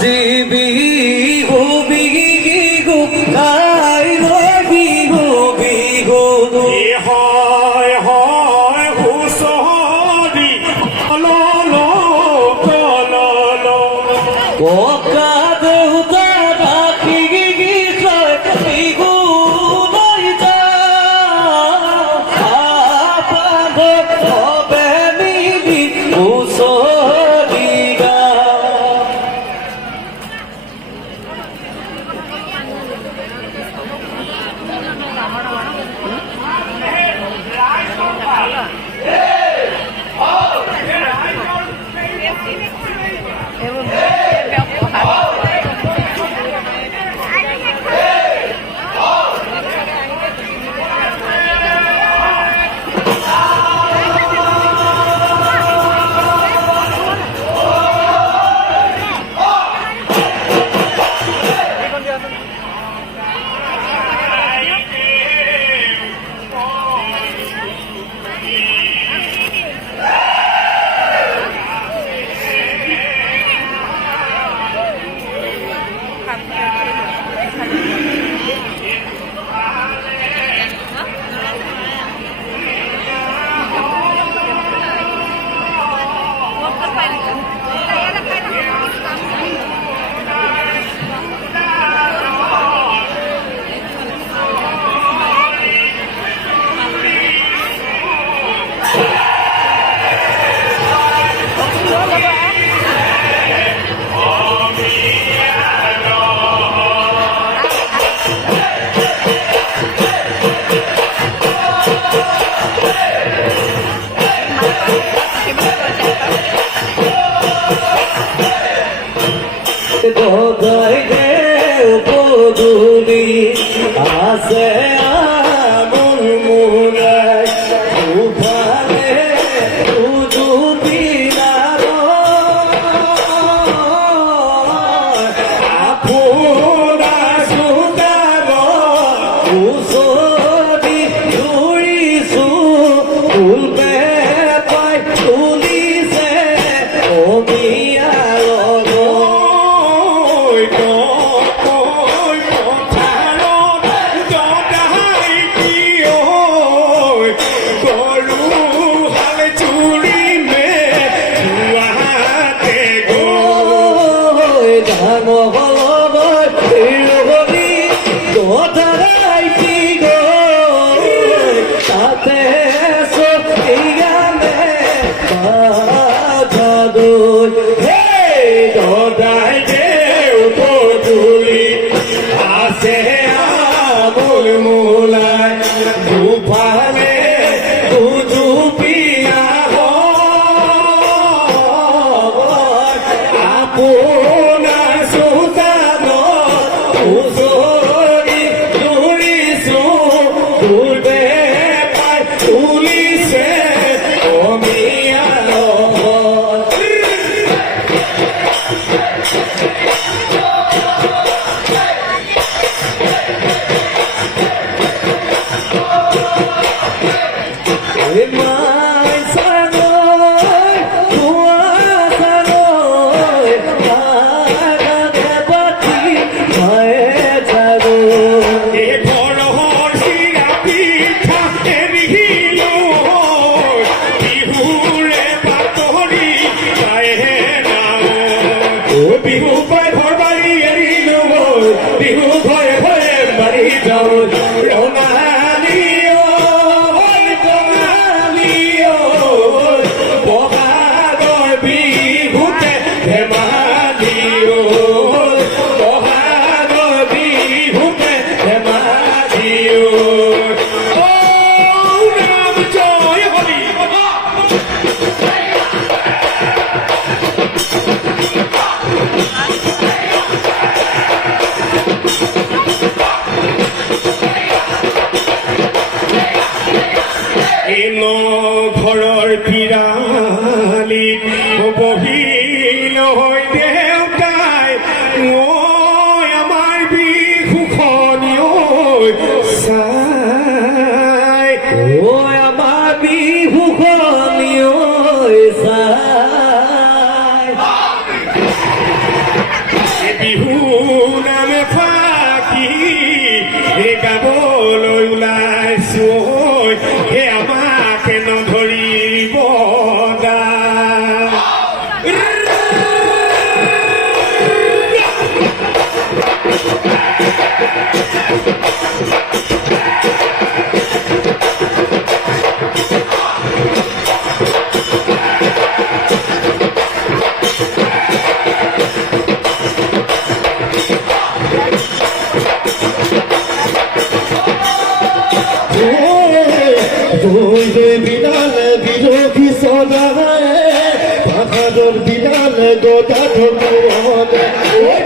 বিহু বিহু খাই লৈ বিহু বিহু হয় হয় হুঁচৰি ককা দেউতা ৰাখি থৈ বিহু লৈ যাবে মিলি হুঁচৰি গাওঁ। Godai deu poduli ase amul munai upale udu binaro apuna sudaro usodi jurisu ulbe pai tulise omiya Bihu পাই ঘৰ বাৰী এৰিলো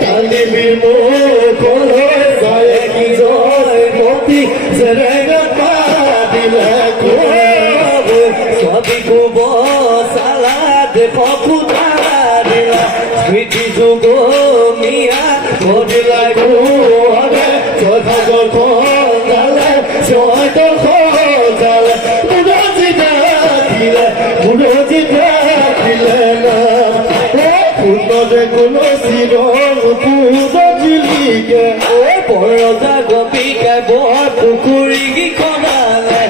কালিবীর মুখ জয় কি জয় মতি জরগা দিলা সবই খুব সালাদ পপুতা দিলা স্মৃতি যুগ মিয়া বদিলা গোরে কথা যখন গালে জয় তো খোঁজালে বুড়োজিটা দিলে না পুনরে কোনো শিরং পুজো জিলিকে ও বড়জা গোপিকা বর পুকুরি কি খনালে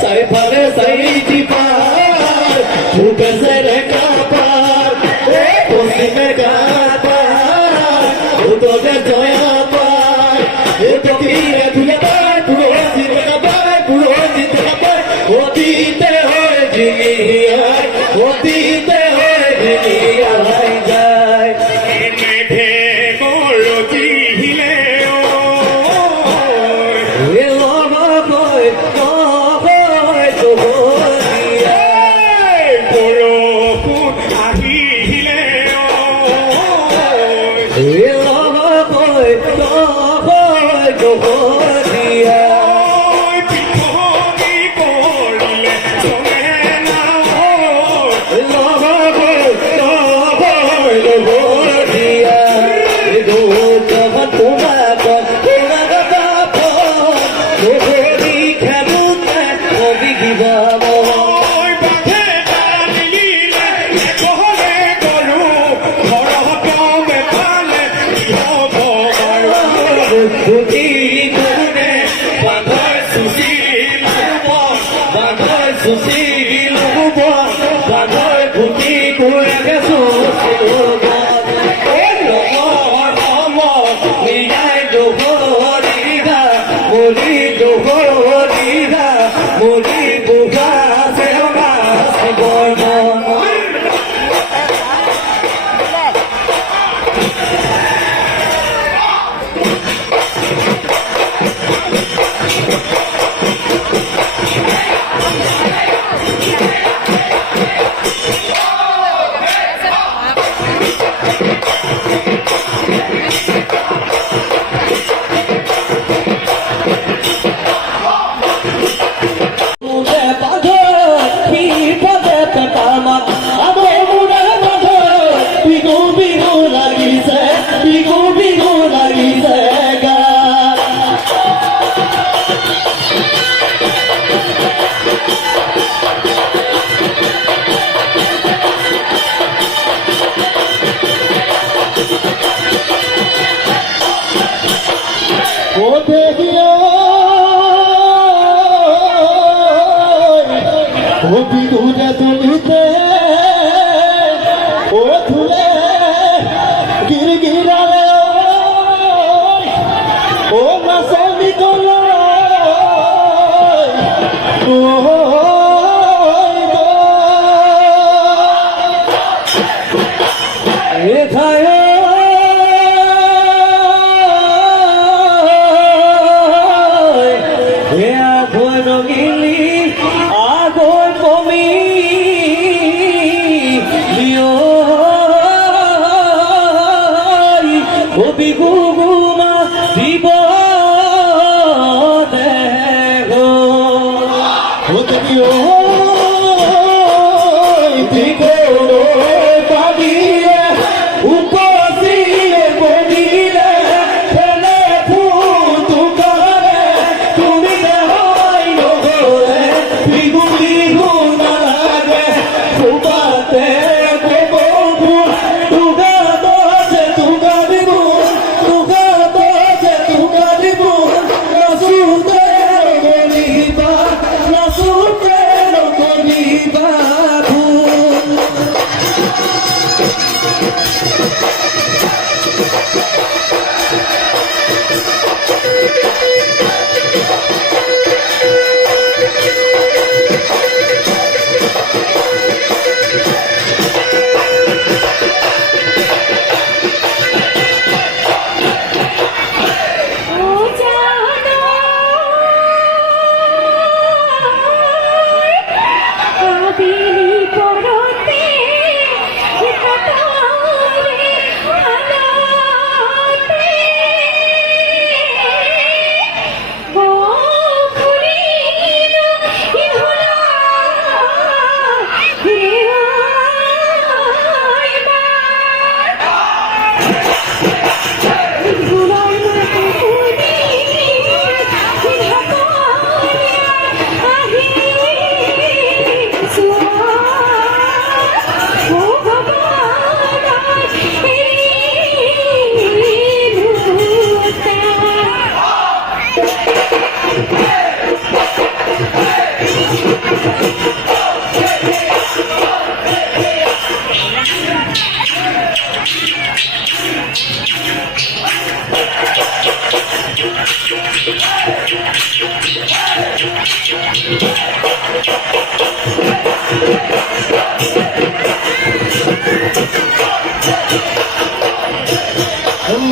সাইফালে সাইটি পার ফুকেছে রে কাপার ও পশ্চিমে কাপার উত্তরে জয়া পার এ তো কি রে তুলে পার পুরো জিতে কাপার পুরো জিতে কাপার অতীতে হয় জিনিয়ায় অতীতে হয় জিনিয়ায় যায় মেঘে গরজি হিলে এ লবয় লবয় তো দিয়া বৰষুণ আহিলে এ লবয় লবয় তো দিয়া পিঠনি কৰিলে চলে না লবয় লবয় দিয়া দুঃখ তোমাক তোমাক বাপন লোহৰি খেলুতে কবি কিবা ঐ বাঘে টানিলে গহলে গৰু ঘৰত মেফালে কি হ'ব বাৰু বুদ্ধি গুণে বাঘৰ সুশীল বাঘৰ সুশীল বাঘৰ বুদ্ধি গুণে সুশীল মুড়ি বুঢ়া চেৰমা বৰ্ণ মুড়ে বাঁধো বিপদে পেটামা আবে মুড়ে বাঁধো বিগু বিগু লাগিছে গা ও দেখিয়া ও বিগুরে তুলিতে ও ধুলে গিরগিরালে ও মাসলি কল এথায় আগৈ রঙিলি আগৈ কমি কবি গুগুমা দিব দেখো পাবিয়ে উপসিয়ে বলিলে ফেলে ফুটু করে তুমি হয় নগরে বিগু বিগু নালাগে ফুবাতে তুগা দোছে তুগা বিগু তুগা দোছে তুগা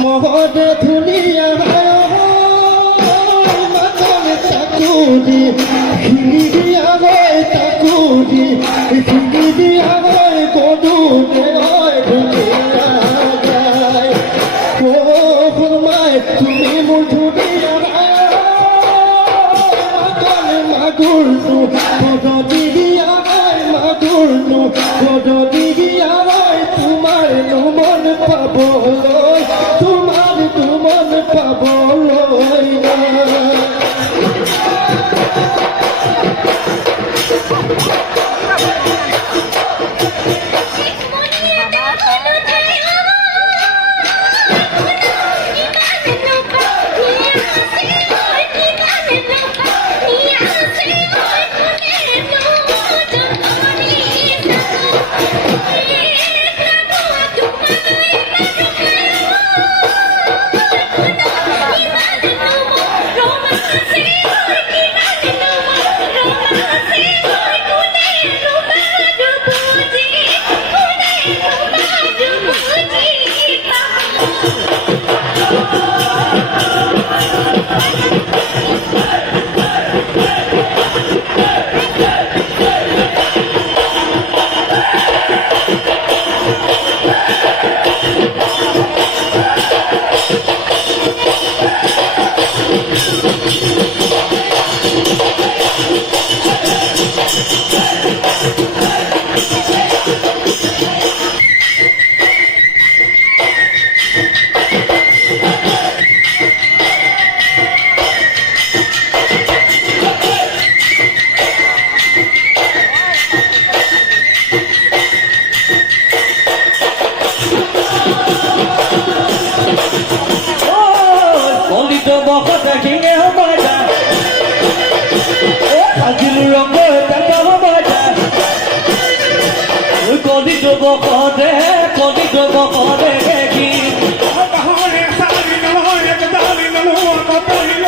মোহর ধুলিয়া মাতনে তাকুরি খিলি দিয়া গয় তাকুরি খিলি দিয়া গয় গদুরে হয় ধুলিয়া যায় ও ফরমায় তুমি মুধুরিয়া মাতনে মাগুরনু গদদি দিয়া গয় মাগুরনু গদদি দিয়া গয় তোমার নুমন পাবলয় তোমার তুমন পাবলয় না Bahane sari nalo ek dali nalo ko pilo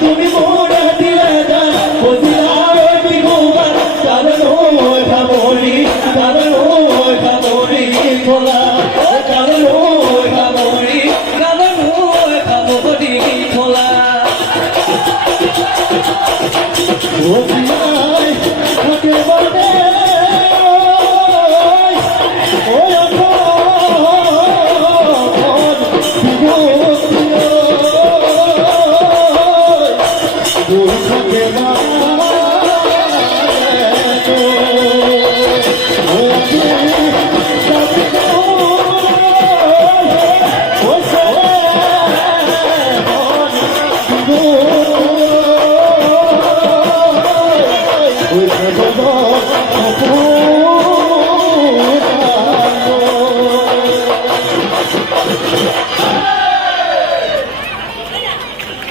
তুমি মোরা দিলে জান কারণ ওই ভাবরি খোলা